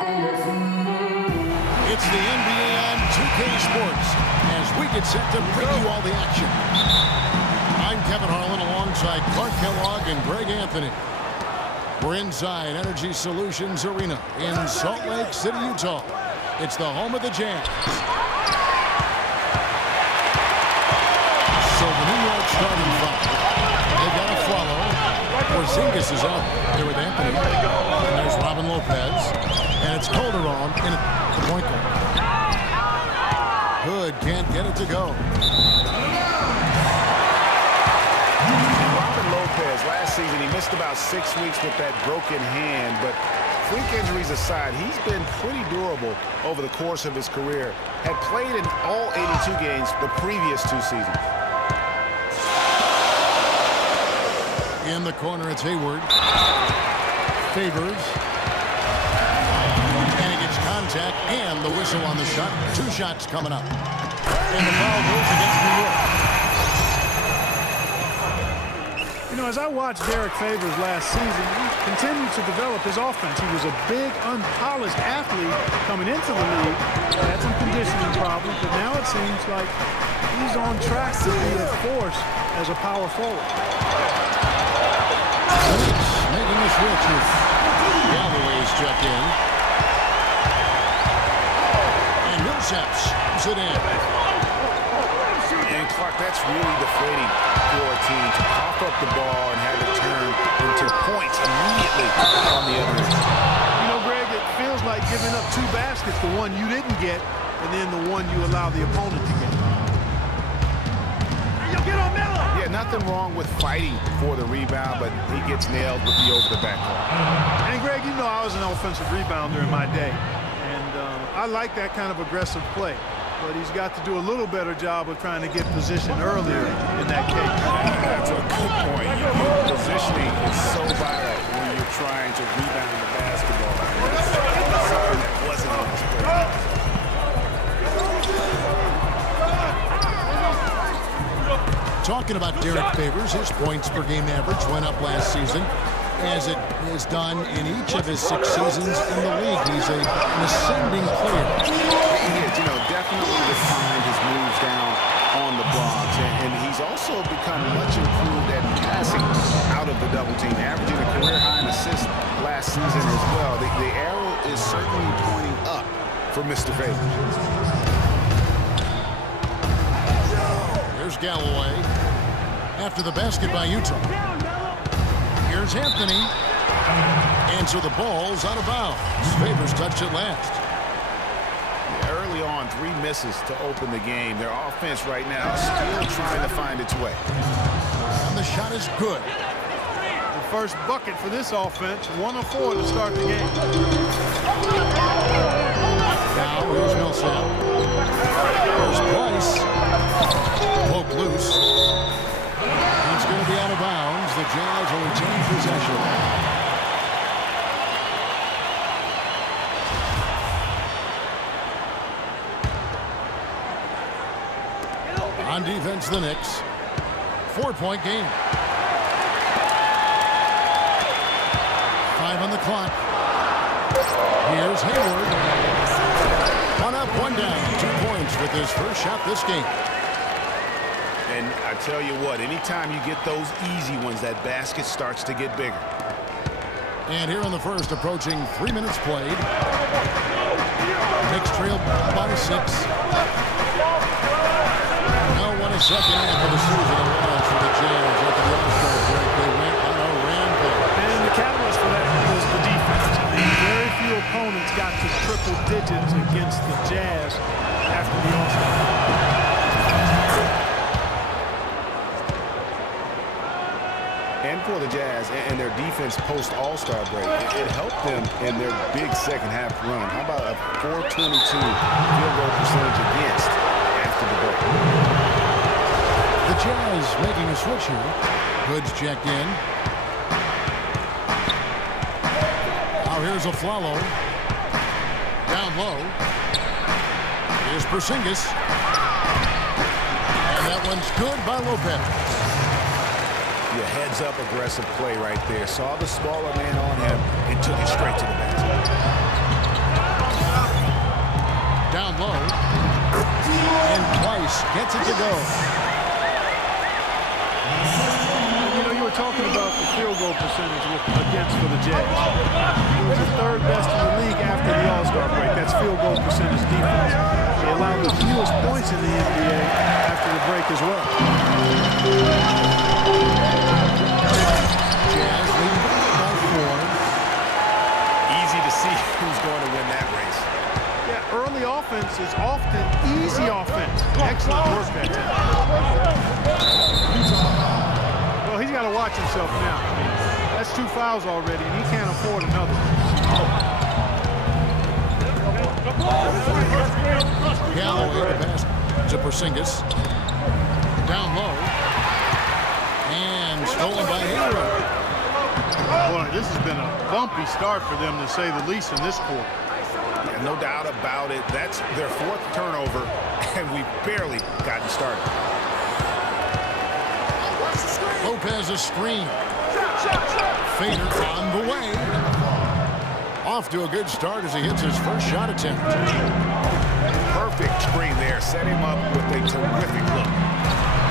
It's the NBA on 2K Sports as we get set to preview all the action. I'm Kevin Harlan alongside Clark Kellogg and Greg Anthony. We're inside Energy Solutions Arena in Salt Lake City, Utah. It's the home of the Jazz. So the New York starting five. They've got a follow. Porzingis is up there with Anthony. And there's Robin Lopez. And it's Calderon in the point guard. Hood can't get it to go. Robin Lopez, last season, he missed about 6 weeks with that broken hand. But freak injuries aside, he's been pretty durable over the course of his career. Had played in all 82 games the previous 2 seasons. In the corner, it's Hayward. Favors. And he gets contact and the whistle on the shot. 2 shots coming up. And the foul goes against New York. You know, as I watched Derek Favors last season, he continued to develop his offense. He was a big, unpolished athlete coming into the league. Had some conditioning problems, but now it seems like he's on track to be a force as a power forward. Making the switches. Galloway's checked in. And Millsaps comes it in. And Clark, that's really deflating for a team to cough up the ball and have it turn into points immediately on the other end. You know, Greg, it feels like giving up 2 baskets, the one you didn't get, and then the one you allow the opponent to get. Yeah, nothing wrong with fighting for the rebound, but he gets nailed with the over-the-back call. And, Greg, you know I was an offensive rebounder in my day, and I like that kind of aggressive play. But he's got to do a little better job of trying to get position earlier in that case. That's a good point. Positioning is so vital when you're trying to rebound the basketball. Something that wasn't on his play. Talking about Derek Favors, his points per game average went up last season, as it has done in each of his 6 seasons in the league. He's an ascending player. He is, you know, definitely refined his moves down on the blocks, and he's also become much improved at passing out of the double team, averaging a career high in assists last season as well. The arrow is certainly pointing up for Mr. Favors. Here's Galloway after the basket by Utah. Here's Anthony. And so the ball's out of bounds. Favors touched it last. Early on, 3 misses to open the game. Their offense right now is still trying to find its way. And the shot is good. The first bucket for this offense, 1 of 4 to start the game. Now here's Millsap. Here's Price. Poke loose. It's going to be out of bounds. The Jazz will retain possession. On defense, the Knicks. 4-point game. 5 on the clock. Here's Hayward. 1 up, 1 down. 2 points with his first shot this game. And I tell you what, anytime you get those easy ones, that basket starts to get bigger. And here in the first, approaching 3 minutes played. Knicks trail by 6. Now 1 second half of the season it was for the Jazz after the All-Star break. They went on a rampage. And the catalyst for that was the defense. I mean, very few opponents got to triple digits against the Jazz after the All-Star break. And for the Jazz and their defense post-All-Star break, it helped them in their big second-half run. How about a 422 field goal percentage against after the break? The Jazz making a switch here. Hood's checked in. Now here's a Flalo. Down low. Here's Porzingis. And that one's good by Lopez. Yeah, heads-up aggressive play right there. Saw the smaller man on him and took it straight to the basket. Down low. And Twice gets it to go. You know, you were talking about the field goal percentage against for the Jazz. It was the third best in the league after the All-Star break. That's field goal percentage defense. They allowed the fewest points in the NBA after the break as well. Jazz lead by 4. Easy to see who's going to win that race. Yeah, early offense is often easy offense. Excellent work that time. Well, he's got to watch himself now. I mean, that's 2 fouls already, and he can't afford another. Galloway to pass to Porzingis. Down low. And stolen by Hayward. Boy, this has been a bumpy start for them, to say the least, in this quarter. Yeah, no doubt about it. That's their 4th turnover, and we've barely gotten started. Lopez a screen. Fader on the way. Off to a good start as he hits his first shot attempt. Perfect screen there. Set him up with a terrific look.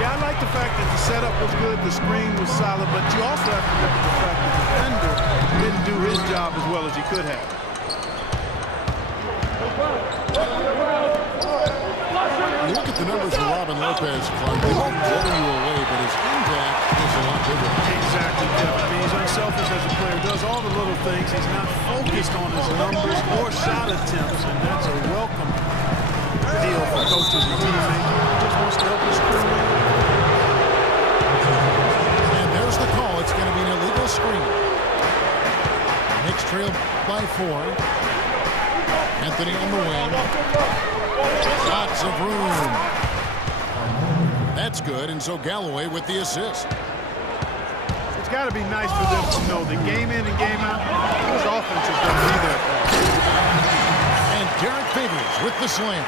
Yeah, I like the fact that the setup was good, the screen was solid, but you also have to look at the fact that the defender didn't do his job as well as he could have. You look at the numbers for Robin Lopez, Clark. They won't blow you away, but his impact is a lot bigger. Exactly, Kevin. I mean, he's unselfish as a player, does all the little things. He's not focused on his numbers or shot attempts, and that's a welcome deal for coaches and teammates. He just wants to help his crew. And there's the call. It's going to be an illegal screen. Knicks trail by 4. Anthony on the wing. Lots of room. That's good, and so Galloway with the assist. It's got to be nice for them to know that game in and game out, this offense is going to be there. And Derek Favors with the slam.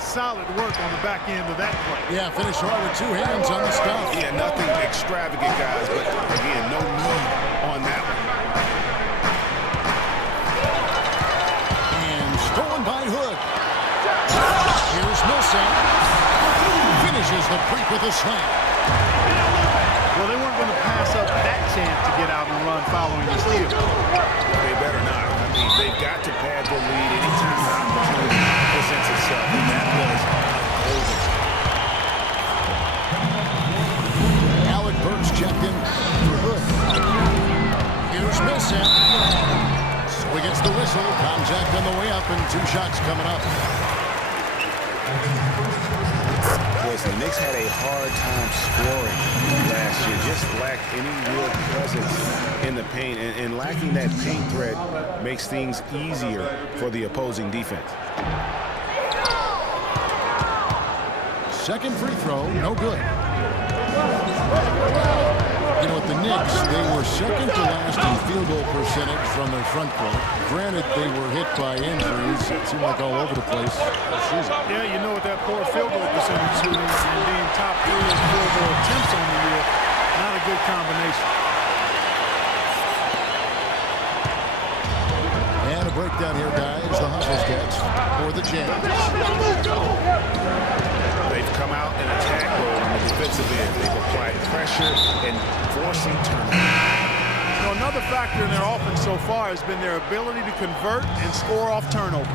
Solid work on the back end of that play. Yeah, finish hard with 2 hands on the stuff. Yeah, nothing extravagant, guys, but again, no need on that one. And stolen by Hood. Here's Millsap. Finishes the break with a slam. Well, they weren't going to pass up that chance to get out and run following the steal. They better not. I mean, they've got to pad the lead anytime the opportunity presents itself, and that was golden. Alec Burks checked in for Hood. Here's Millsap. So he gets the whistle. Contact on the way up, and 2 shots coming up. The Knicks had a hard time scoring last year. Just lacked any real presence in the paint, and lacking that paint threat makes things easier for the opposing defense. Second free throw, no good. You know, at the Knicks, they were second to last in field goal percentage from their front court. Granted, they were hit by injuries. It seemed like all over the place this season. Yeah, you know, with that poor field goal percentage shooting and being top 3 in field goal attempts on the year, not a good combination. And a breakdown here, guys. The Hustle Cats for the Jazz. They've come out in attack mode on the defensive end. They've applied pressure and forcing turnovers. So another factor in their offense so far has been their ability to convert and score off turnovers.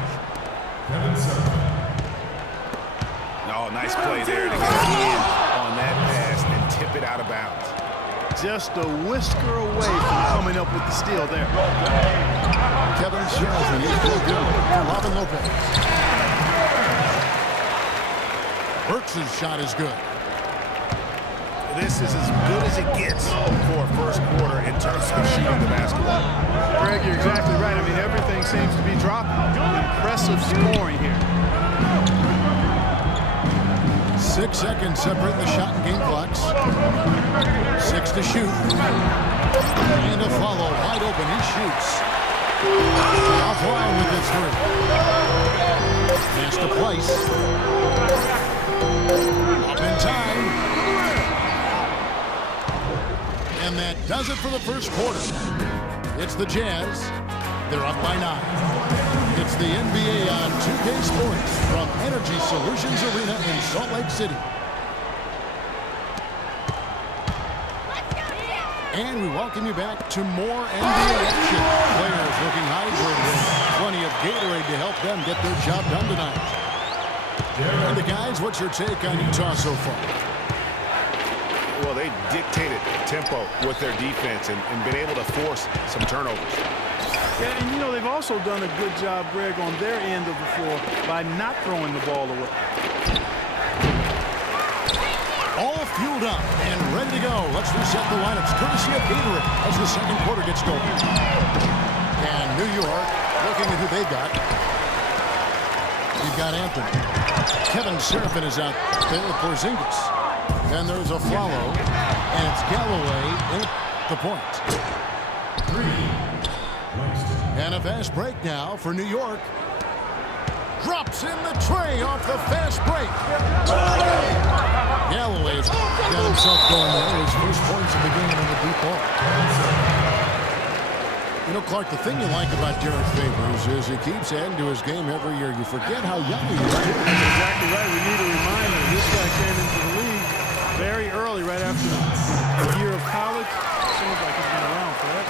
Oh, nice play there to get in on that pass and tip it out of bounds. Just a whisker away from coming up with the steal there. Kevin Shelton is good for Robin Lopez. Burks' shot is good. This is as good as it gets for a first quarter in terms of shooting the basketball. Greg, you're exactly right. I mean, everything seems to be dropping. Impressive scoring here. 6 seconds separate the shot and game clocks. 6 to shoot. And a follow wide open. He shoots. Offline with the 3. Pass to Place. Up in time. And that does it for the first quarter. It's the Jazz They're up by 9. It's the NBA on 2K Sports from Energy Solutions Arena in Salt Lake City. And we welcome you back to more NBA action. Players looking hydrated and plenty of Gatorade to help them get their job done tonight. And the guys, what's your take on Utah so far? Well, they dictated tempo with their defense and been able to force some turnovers. Yeah, and you know, they've also done a good job, Greg, on their end of the floor by not throwing the ball away. All fueled up and ready to go. Let's reset the lineups courtesy of Gatorade as the second quarter gets going. And New York looking at who they got. You've got Anthony. Kevin Seraphin is out there with Porzingis. Then there's a follow, and it's Galloway in the point. And a fast break now for New York. Drops in the tray off the fast break. Galloway's got himself going there. His first points of the game in the deep ball. You know, Clark, the thing you like about Derek Favors is he keeps adding to his game every year. You forget how young he is. That's exactly right. We need a reminder. This guy came into the league very early, right after a year of college. Seems like he's been around for that.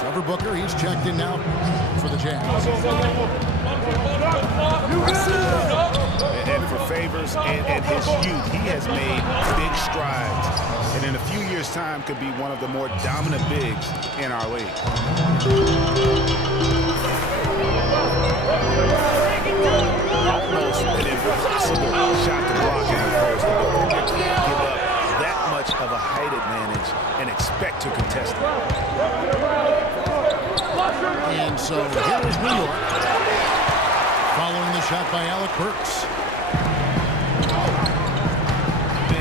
Trevor Booker, he's checked in now for the Jazz. And for Favors and his youth, he has made big strides. And in a few years' time, could be one of the more dominant bigs in our league. Almost an impossible shot to block in the post. You can't give up that much of a height advantage and expect to contest it. And so here is New York. Following the shot by Alec Burks.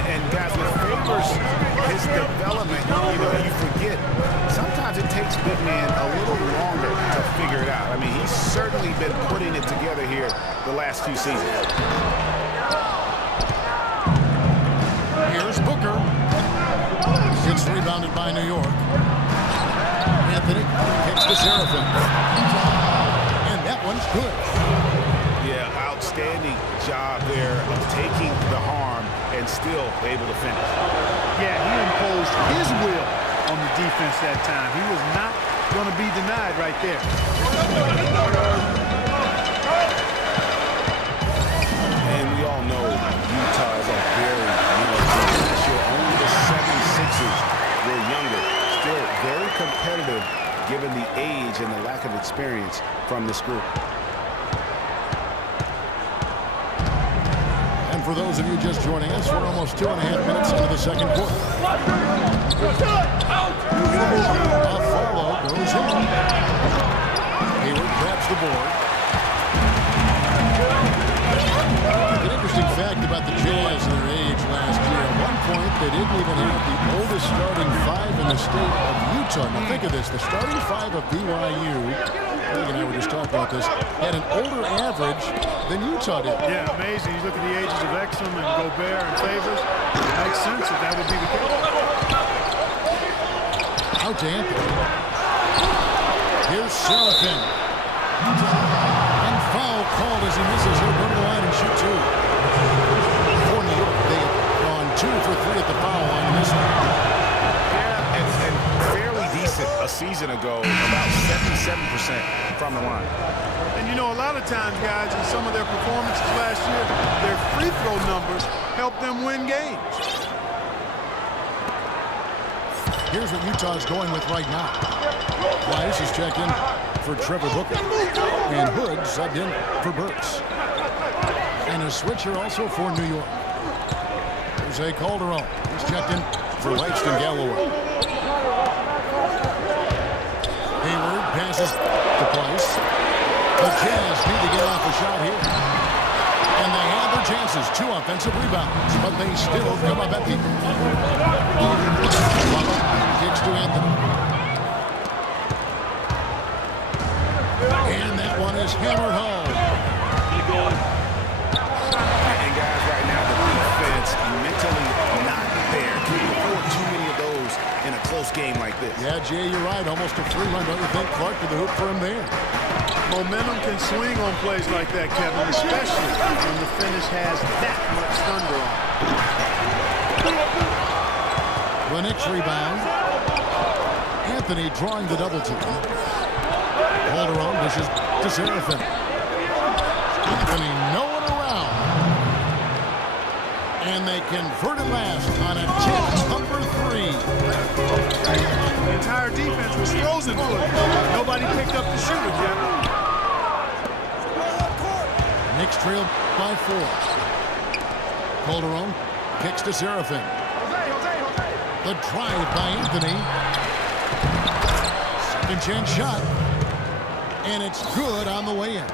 And guys, with Favors, his development, you forget. Sometimes it takes big man a little longer to figure it out. I mean, he's certainly been putting it together here the last few seasons. Here's Booker. It's rebounded by New York. Anthony kicks to Seraphin. And that one's good. Yeah, outstanding job there of taking the harm and still able to finish. Yeah, he imposed his will on the defense that time. He was not going to be denied right there. And we all know Utah is a very young team. This year, only the 76ers were younger. Still very competitive given the age and the lack of experience from this group. And for those of you just joining us, we're almost 2.5 minutes into the second quarter. A follow goes in. Hayward grabs the board. An interesting fact about the Jazz and their age last year. At one point, they didn't even have the oldest starting five in the state of Utah. Now think of this. The starting five of BYU, Greg and I were just talking about this, had an older average than Utah did. Yeah, amazing. You look at the ages of Exum and Gobert and Favors. It makes sense that that would be the case. Out to Anthony. Here's Seraphin. And foul called as he misses. He'll go to the line and shoot two. For New York, they have gone 2 for 3 at the foul line in this one. Yeah, and fairly decent a season ago, about 77% from the line. And you know, a lot of times, guys, in some of their performances last year, their free throw numbers helped them win games. Here's what Utah's going with right now. Weiss is checked in for Trevor Booker. And Hood subbed in for Burks. And a switcher also for New York. Jose Calderon. He's checked in for Langston Galloway. Hayward passes to Price. The Jazz need to get off a shot here. And they have their chances. 2 offensive rebounds. But they still come up empty. Kicks to Anthony. And that one is hammered home. close game like this. Yeah, Jay, you're right. Almost a free run. Don't you think, Clark, with the hoop for him there? Momentum can swing on plays like that, Kevin, especially when the finish has that much thunder on it. The Knicks rebound. Anthony drawing the double team. Calderon dishes to Seraphin. Anthony no one around. And they convert it last on a tip number 3. The entire defense was frozen footed. Nobody picked up the shooter, Kevin. Knicks trail by 4. Calderon kicks to Seraphin. The drive by Anthony. Second chance shot. And it's good on the way in.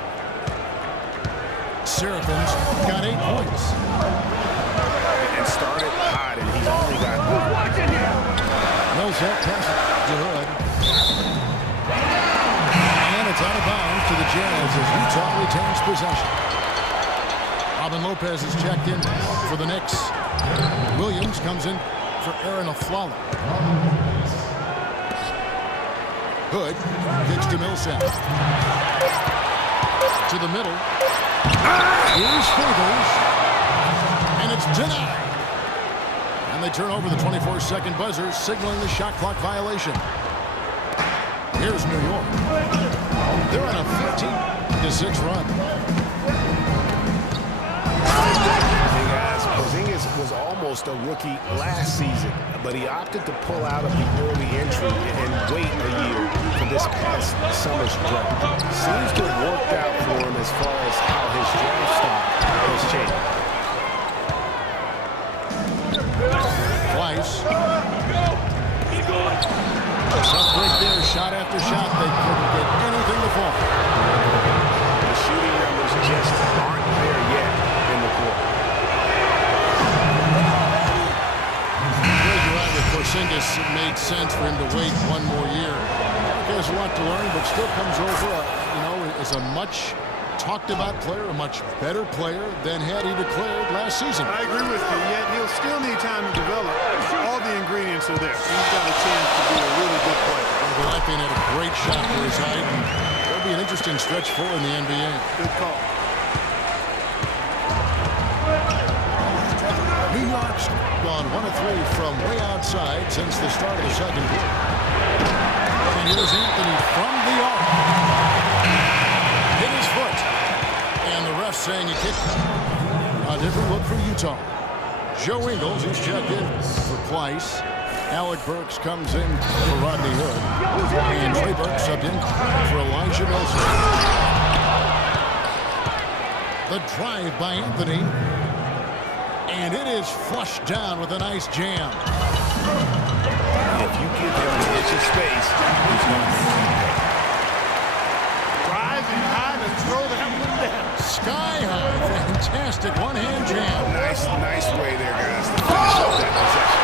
Seraphin's got 8 points. And started hot, and he's only got Millsap pass to Hood. And it's out of bounds to the Jazz as Utah retains possession. Robin Lopez is checked in for the Knicks. Williams comes in for Aaron Aflalo. Hood kicks to Millsap. To the middle. Here's Favors. And it's denied. And they turn over the 24-second buzzer, signaling the shot clock violation. Here's New York. They're on a 15-6 run. Porzingis was almost a rookie last season, but he opted to pull out of the early entry and wait a year for this past summer's draft. Seems to have worked out for him as far as how his draft stock has changed. Twice. Tough break there, shot after shot. They couldn't get anything to fall. The shooting numbers just aren't there yet in the court. Porzingis, it made sense for him to wait one more year. He has a lot to learn, but still comes over, as a much talked about player, a much better player than had he declared last season. I agree with you, yet he'll still need time to develop. All the ingredients are there. He's got a chance to be a really good player. Galappian had a great shot for his height, and it'll be an interesting stretch for in the NBA. Good call. New York's gone 1 of 3 from way outside since the start of the second quarter. And here's Anthony from the arc. Hit his foot. And the ref saying he kicked. A different look for Utah. Joe Ingles, he's checked in for Pleiss. Alec Burks comes in for Rodney Hood. And Trey Burks subbed in for Elijah Nelson. The drive by Anthony. And it is flushed down with a nice jam. If you give him an inch of space, he's going to Driving high to throw that one down. Sky high. Fantastic one-hand jam. Nice way there, guys, to finish up that possession.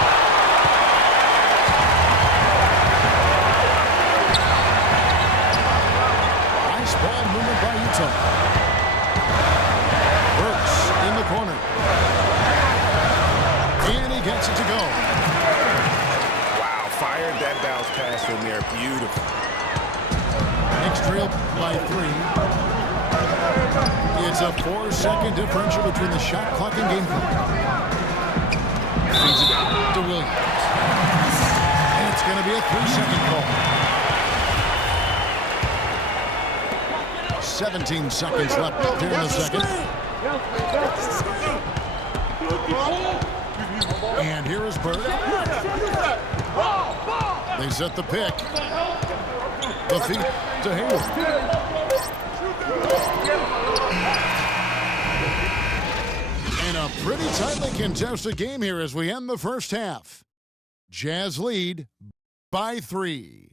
Nice ball movement by Utah. Burks in the corner. And he gets it to go. Wow, fired that bounce pass in there. Beautiful. Knicks trail by 3. It's a 4-second differential between the shot clock and game clock. Feeds it to Williams. And it's going to be a 3-second call. 17 seconds left here in the second. And here is Burke. They set the pick. The feed to Hayward. And a pretty tightly contested game here as we end the first half. Jazz lead by 3.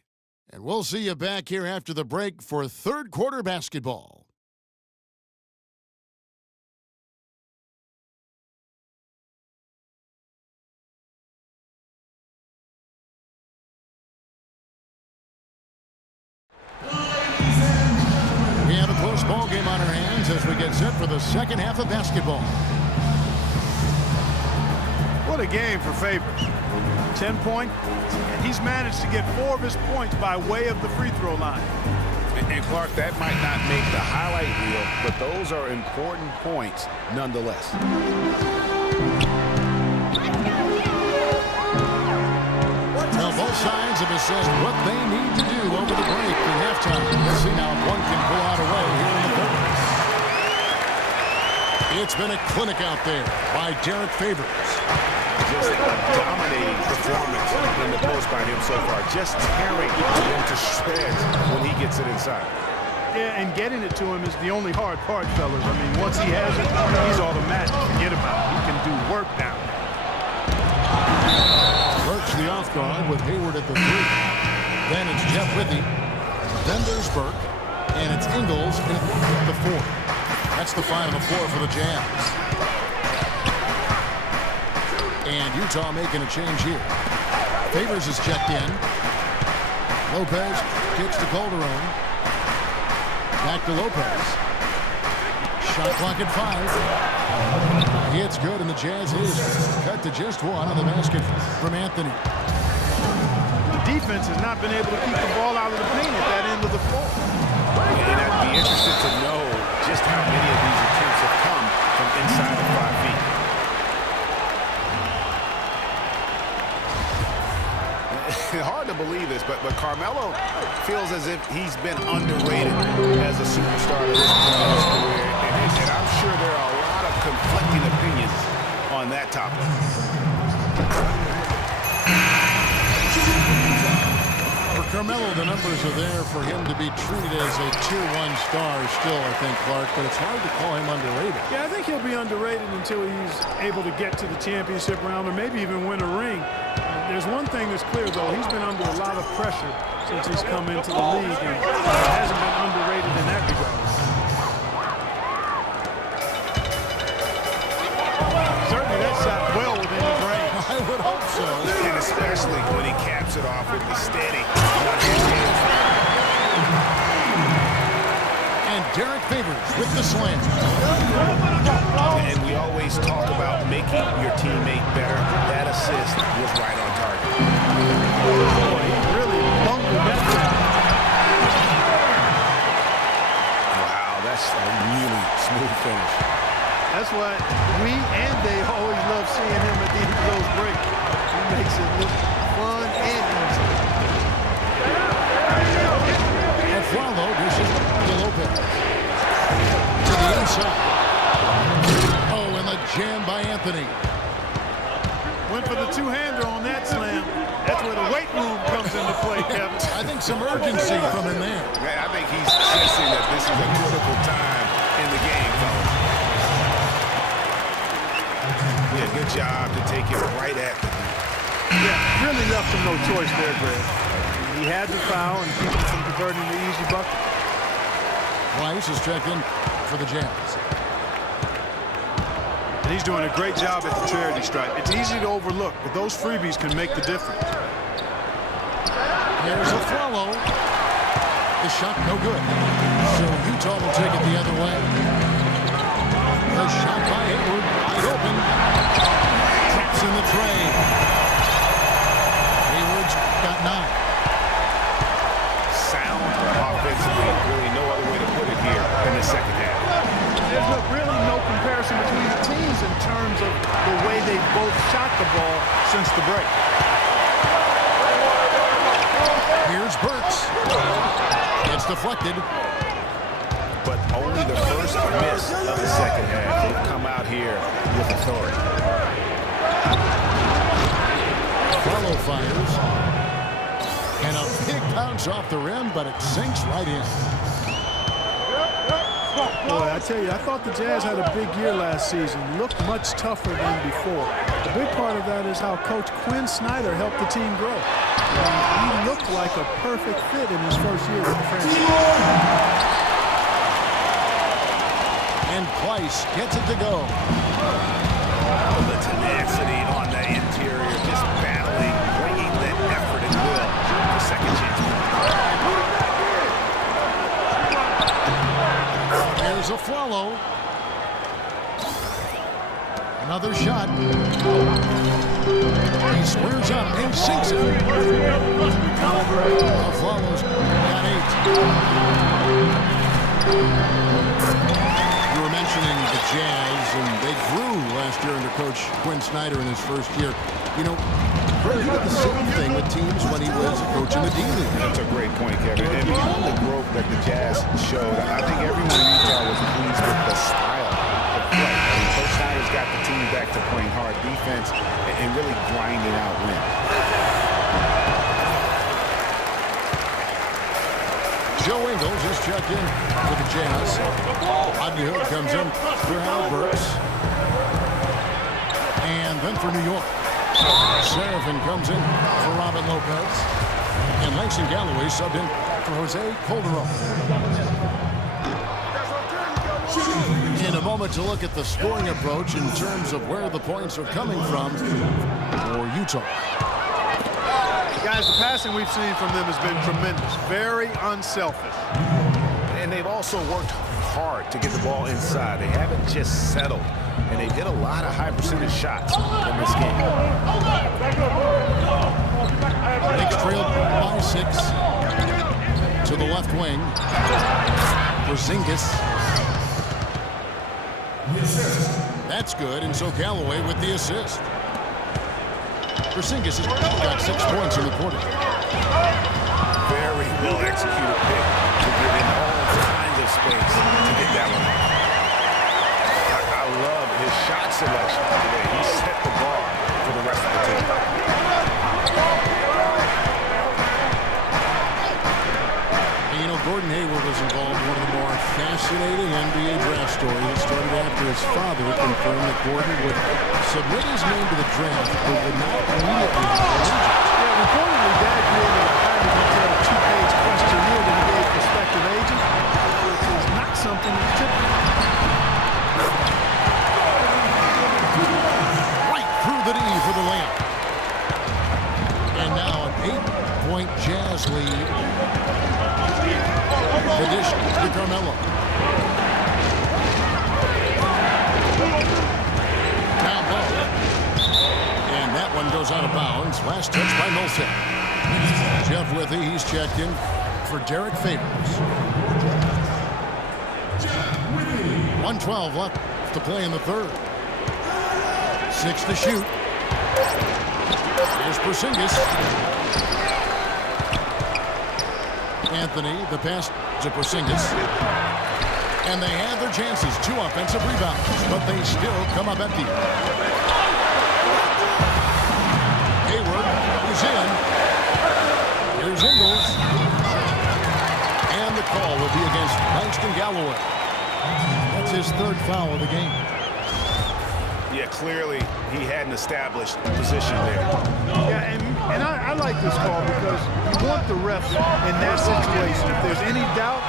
And we'll see you back here after the break for third quarter basketball. We have a close ball game on our hands as we get set for the second half of basketball. Well, What a game for Favors. 10 points, and he's managed to get 4 of his points by way of the free throw line. And Clark, that might not make the highlight reel, but those are important points nonetheless. Well, both sides have assessed what they need to do over the break at halftime. Let's see now if one can pull out a way here in the third. It's been a clinic out there by Derek Favors. Just a dominating performance in the post by him so far. Just tearing into shreds when he gets it inside. Yeah, and getting it to him is the only hard part, fellas. I mean, once he has it, he's automatic. Forget about it. He can do work down there. Burke's the off guard with Hayward at the 3. Then it's Jeff Withey. Then there's Burke. And it's Ingles at the 4. That's the 5 on the floor for the Jazz. And Utah making a change here. Favors is checked in. Lopez kicks to Calderon. Back to Lopez. Shot clock at 5. It's good, and the Jazz is cut to just 1 on the basket from Anthony. The defense has not been able to keep the ball out of the paint at that end of the floor. And I'd be interested to know just how many of these attempts have come from inside of 5 feet. Hard to believe this, but Carmelo feels as if he's been underrated as a superstar at this point in his career. And I'm sure there are a lot of conflicting opinions on that topic. For Carmelo, the numbers are there for him to be treated as a Tier 1 star still, I think, Clark, but it's hard to call him underrated. Yeah, I think he'll be underrated until he's able to get to the championship round or maybe even win a ring. There's one thing that's clear, though. He's been under a lot of pressure since he's come into the league, and hasn't been underrated in that regard. Certainly that shot well within his range. I would hope so. And especially when he caps it off with the steady. And Derek Favors with the slam. And we always talk about making your teammate better. That assist was right on target. Boy, he really bungled that shot. Wow, that's a really smooth finish. That's why we and they always love seeing him at the end of those breaks. He makes it look fun and easy. And Flalo dishes to Lopez. To the inside. Oh, and the jam by Anthony. Went for the two-hander on that slam. That's where the weight room comes into play, Kevin. I think some urgency from him there. Man, I think he's sensing that this is a critical time in the game, fellas. Yeah, good job to take it right at the knee. Yeah, really left him no choice there, Greg. He had to foul and keep him from converting the easy bucket. Weiss is checked in for the Jazz. And he's doing a great job at the charity stripe. It's easy to overlook, but those freebies can make the difference. Here's a follow. The shot no good. So Utah will take it the other way. The shot by Hayward, wide open. Traps in the tray. Hayward's got 9. Sound offensively, really no other way to put it here in the second half. There's really no comparison between the teams in terms of the way they both shot the ball since the break. Here's Burks. It's deflected. But only the first miss of the second half. They've come out here with authority. Follow fires. And a big bounce off the rim, but it sinks right in. Boy, I tell you, I thought the Jazz had a big year last season. Looked much tougher than before. The big part of that is how Coach Quinn Snyder helped the team grow. He looked like a perfect fit in his first year with the franchise. And Price gets it to go. The tenacity on the interior, just battling, bringing that effort and will for second chance. There's a follow. Another shot. He squares up and sinks it. Follows at 8. You were mentioning the Jazz, and they grew last year under Coach Quinn Snyder in his first year. You know, Greg did the same thing with teams when he was coaching the D-League. That's a great point, Kevin. And beyond the growth that the Jazz showed, I think everyone in Utah was pleased with the style of play. I mean, Coach Snyder's got the team back to playing hard defense and really grinding out wins. Joe Ingles is checked in for the Jazz. Rodney Hood comes in for Al Burks. And then for New York, Serafin comes in for Robin Lopez. And Langston Galloway subbed in for Jose Calderon. In a moment to look at the scoring approach in terms of where the points are coming from for Utah. Guys, the passing we've seen from them has been tremendous. Very unselfish. And they've also worked hard to get the ball inside. They haven't just settled. And they've hit a lot of high percentage shots in this game. Knicks trailed by 6 to the left wing. Porzingis. That's good, and so Galloway with the assist. Porzingis has got 6 points in the quarter. Very well executed pick to get in all kinds of space to get that one off. I love his shot selection today. He set the bar for the rest of the team. And, you know, Gordon Hayward was involved in one of the more fascinating NBA draft stories. It started after his father confirmed that Gordon would submit his name to the draft, but would not immediately have an agent. Yeah, reportedly, Dad created a highly detailed 2-page questionnaire that he gave prospective agents, which is not something you typically. Right through the knee for the layup. And now an 8-point Jazz lead. The dish to Carmelo. Now ball. And that one goes out of bounds. Last touch by Millsap. Jeff Withy, he's checked in for Derek Favors. 1:12 left to play in the third. 6 to shoot. Here's Porzingis. Anthony, the pass to Porzingis. And they have their chances. 2 offensive rebounds, but they still come up empty. Hayward is in. Here's Ingles. And the call will be against Langston Galloway. That's his 3rd foul of the game. Yeah, clearly he had an established position there. Yeah, and I like this call because you want the ref in that situation. If there's any doubt,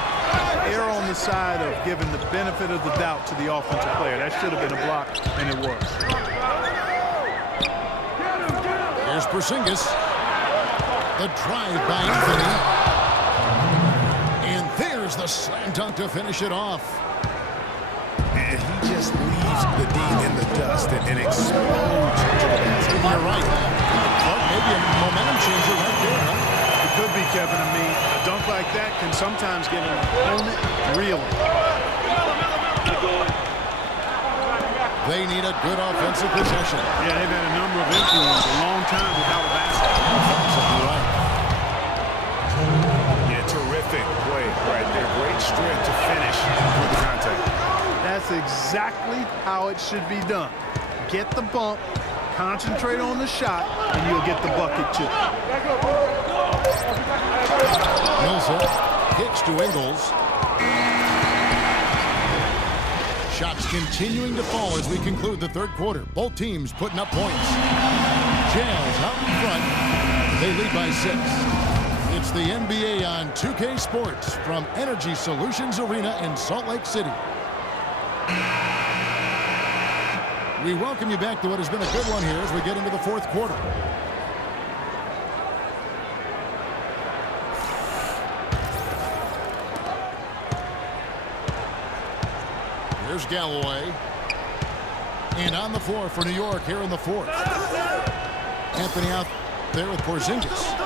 err on the side of giving the benefit of the doubt to the offensive player. That should have been a block, and it was. Here's Porzingis. The drive by Anthony. And there's the slam dunk to finish it off. And he just leaves the D in the dust and explodes to the basket. You're right. Well, maybe a momentum changer right there, huh? It could be, Kevin. I mean, a dunk like that can sometimes get an opponent reeling. They need a good offensive possession. Yeah, they've had a number of empty ones a long time without a basket. Offensively, right. Yeah, terrific play right there. Great strength to finish with the contact. That's exactly how it should be done. Get the bump, concentrate on the shot, and you'll get the bucket too. Millsap kicks to Ingles. Shots continuing to fall as we conclude the 3rd quarter. Both teams putting up points. Jazz out in front. They lead by 6. It's the NBA on 2K Sports from Energy Solutions Arena in Salt Lake City. We welcome you back to what has been a good one here as we get into the 4th quarter. Here's Galloway. And on the floor for New York here in the fourth. Anthony out there with Porzingis.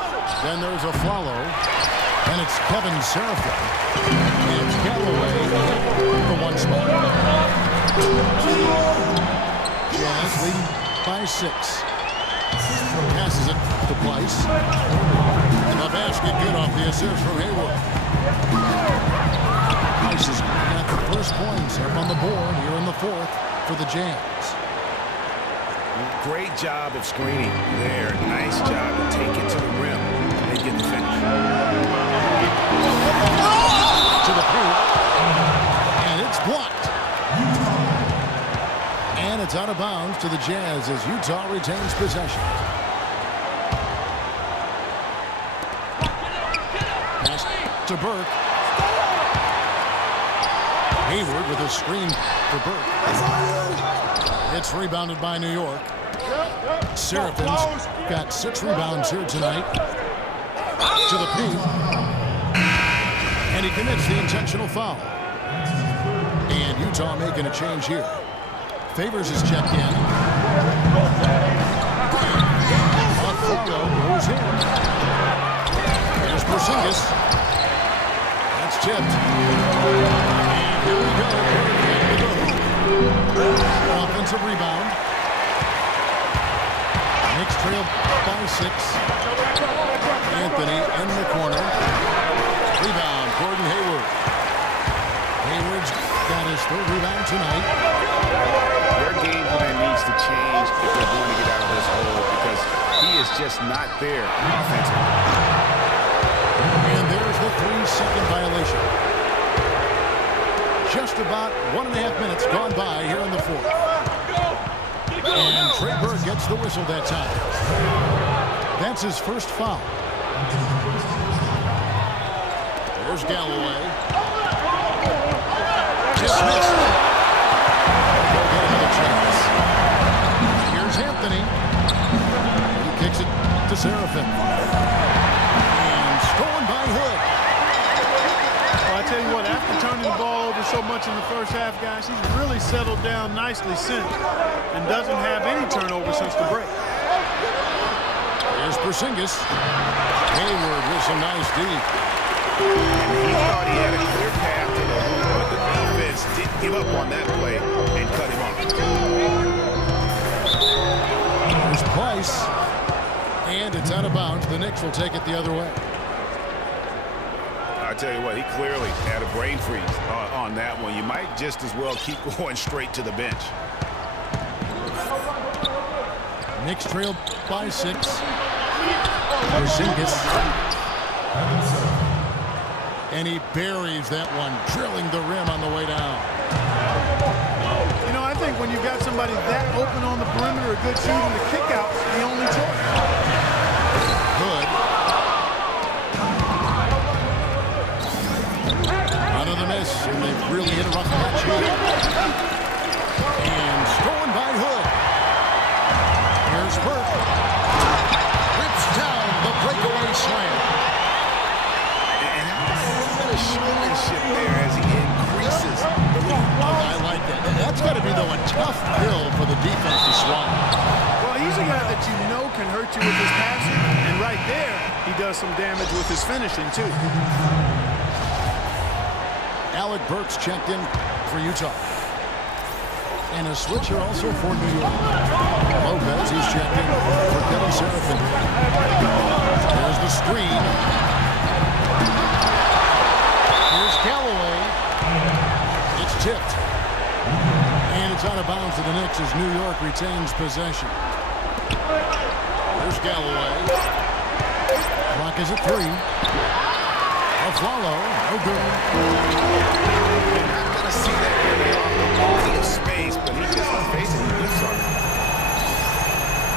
Then there's a follow. And it's Kevin Seraphin. And it's Galloway for one spot. Jazz leading by 6. Passes it to Place. And the basket good off the assist from Hayward. Place has got the first points up on the board here in the fourth for the Jazz. Great job of screening there. Nice job to take it to the rim and get the finish. To the paint. And it's blocked. And it's out of bounds to the Jazz as Utah retains possession. Pass to Burke. Hayward with a screen for Burke. It's rebounded by New York. Seraphin's got 6 rebounds here tonight. To the paint. And he commits the intentional foul. And Utah making a change here. Favors is checked in. A follow goes in. There's Porzingis. That's tipped. And here we go. Offensive rebound. Knicks trail by 6. Anthony in the corner. Rebound, Gordon Hayward. Hayward's got his 3rd rebound tonight. Their game plan needs to change if they're going to get out of this hole because he is just not there offensively. And there's the 3-second violation. Just about 1.5 minutes gone by here in the fourth. And Trey Burke gets the whistle that time. That's his first foul. There's Galloway. Dismissed. They'll get another chance. Here's Anthony. He kicks it to Seraphin. And stolen by Hood. Well, I tell you what, after turning the ball over so much in the first half, guys, he's really settled down nicely since and doesn't have any turnover since the break. Here's Porzingis. Hayward with some nice D. He thought he had a clear path to the hoop, but the defense didn't give up on that play and cut him off. Here's Place. And it's out of bounds. The Knicks will take it the other way. I tell you what, he clearly had a brain freeze on that one. You might just as well keep going straight to the bench. Knicks trail by 6. Porzingis. And he buries that one, drilling the rim on the way down. You know, I think when you've got somebody that open on the perimeter, a good shooter, the kick out's the only choice. Hood. Another miss, and they've really hit a rough patch here. And stolen by Hood. Here's Burke. Rips down the breakaway slam. And a showmanship there as he increases the lead. I like that. That's got to be, though, a tough pill for the defense to swallow. Well, he's a guy that you know can hurt you with his passing. And right there, he does some damage with his finishing, too. Alec Burks checked in for Utah. And a switcher also for New York. Lopez, he's checked in for Kevin Seraphin. There's the screen. Here's Galloway. It's tipped. And it's out of bounds to the Knicks as New York retains possession. There's Galloway. Clock is at 3. A follow. No good. You're not going to see that really often. Plenty of space, but he just basically lifts on it.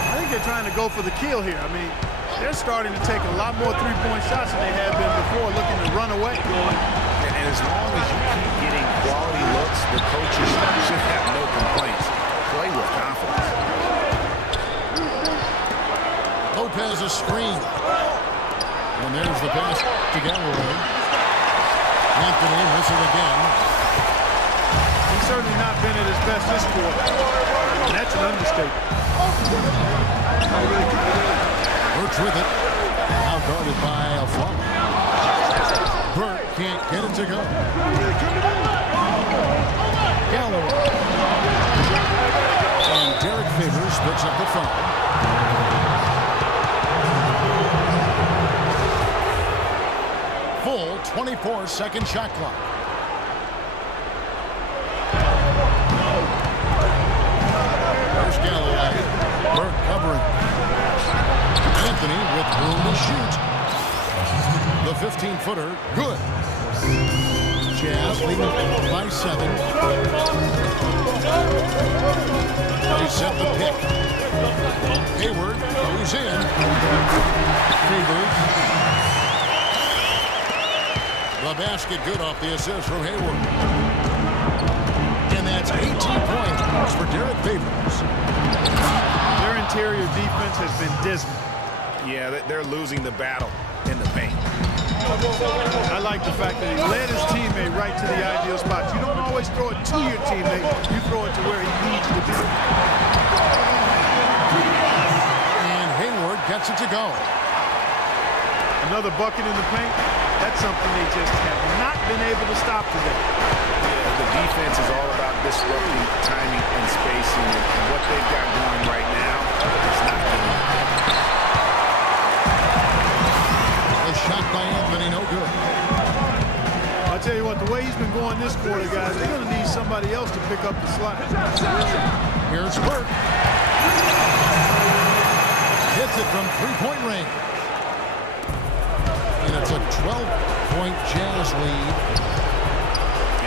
I think they're trying to go for the kill here. I mean, they're starting to take a lot more three-point shots than they have been before, looking to run away. And as long as you keep getting quality looks, the coaches should have no complaints. Play with confidence. Lopez a screen. And there's the pass to Galloway. Anthony missing again. He's certainly not been at his best this quarter. That's an understatement. Burke's with it. Now guarded by a flop. Burke can't get it to go. Galloway. And Derek Favors picks up the foul. Full 24-second shot clock. There's Galloway. Burke covering. Anthony with room to shoot. The 15-footer, good. Jazz leading by 7. They set the pick. Hayward goes in. Favors. The basket good off the assist from Hayward. And that's 18 points for Derek Favors. Their interior defense has been dismal. Yeah, they're losing the battle in the paint. I like the fact that he led his teammate right to the ideal spot. You don't always throw it to your teammate. You throw it to where he needs to be. And Hayward gets it to go. Another bucket in the paint. That's something they just have not been able to stop today. Yeah, the defense is all about disrupting timing and spacing, and what they've got going right now is not good. A shot by Anthony, no good. I'll tell you what, the way he's been going this quarter, guys, they're going to need somebody else to pick up the slack. Here's Burke. Hits it from three-point range. And it's a 12-point Jazz lead.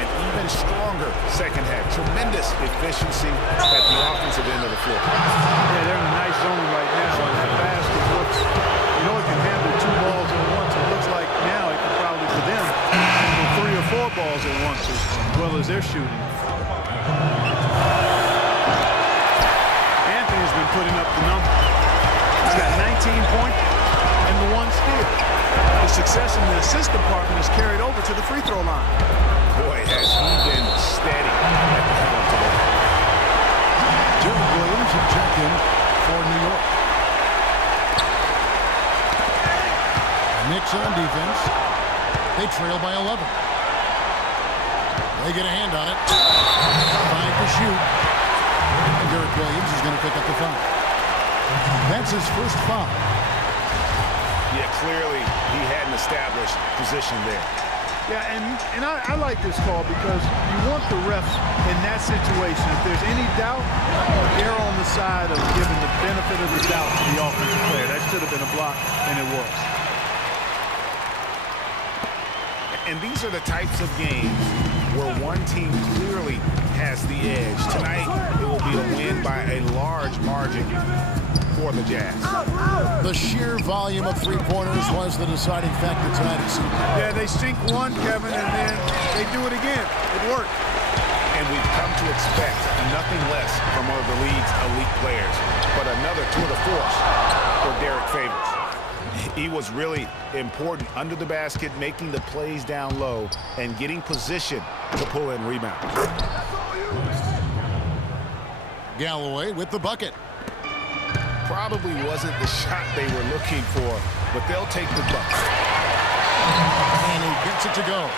And even stronger second half. Tremendous efficiency at the offensive end of the floor. Yeah, they're in a nice zone right now, and that basket looks, you know, it can handle 2 balls at once. It looks like now it can probably, for them, handle 3 or 4 balls at once as well as they're shooting. Anthony's been putting up the number. He's got 19 points and the 1 steal. The success in the assist department is carried over to the free throw line. Boy, has he been steady at the helm today. Derek Williams ejected for New York. Knicks on defense. They trail by 11. They get a hand on it. 5 to shoot. And Derek Williams is going to pick up the foul. That's his first foul. Yeah, clearly he hadn't established position there. Yeah, and I like this call because you want the refs in that situation. If there's any doubt, they're on the side of giving the benefit of the doubt to the offensive player. That should have been a block, and it was. And these are the types of games where one team clearly has the edge. Tonight, it will be a win by a large margin for the Jazz. The sheer volume of three-pointers was the deciding factor tonight, it seemed. Yeah, they sink one, Kevin, and then they do it again. It worked. And we've come to expect nothing less from one of the league's elite players, but another tour de force for Derek Favors. He was really important under the basket, making the plays down low and getting position to pull in rebounds. Galloway with the bucket. Probably wasn't the shot they were looking for, but they'll take the bucket. And he gets it to go.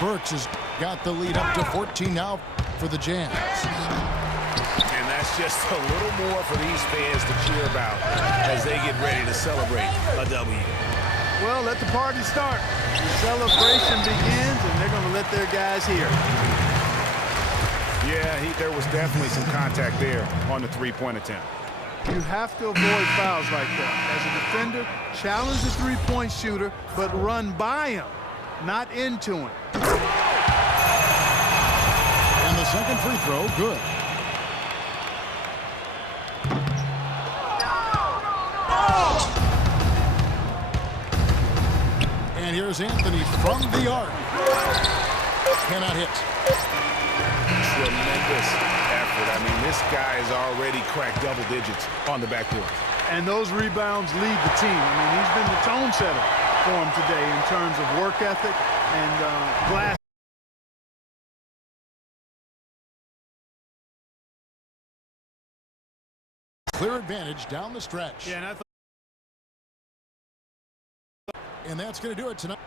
Burks has got the lead up to 14 now for the Jazz. And that's just a little more for these fans to cheer about as they get ready to celebrate a W. Well, let the party start. The celebration begins, and they're going to let their guys hear. Yeah, there was definitely some contact there on the three-point attempt. You have to avoid fouls like that. As a defender, challenge the three-point shooter, but run by him, not into him. And the second free throw, good. And here's Anthony from the arc. Cannot hit. Tremendous effort. I mean, this guy has already cracked double digits on the backboard. And those rebounds lead the team. I mean, he's been the tone setter for him today in terms of work ethic and glass clear advantage down the stretch. Yeah, and And that's going to do it tonight.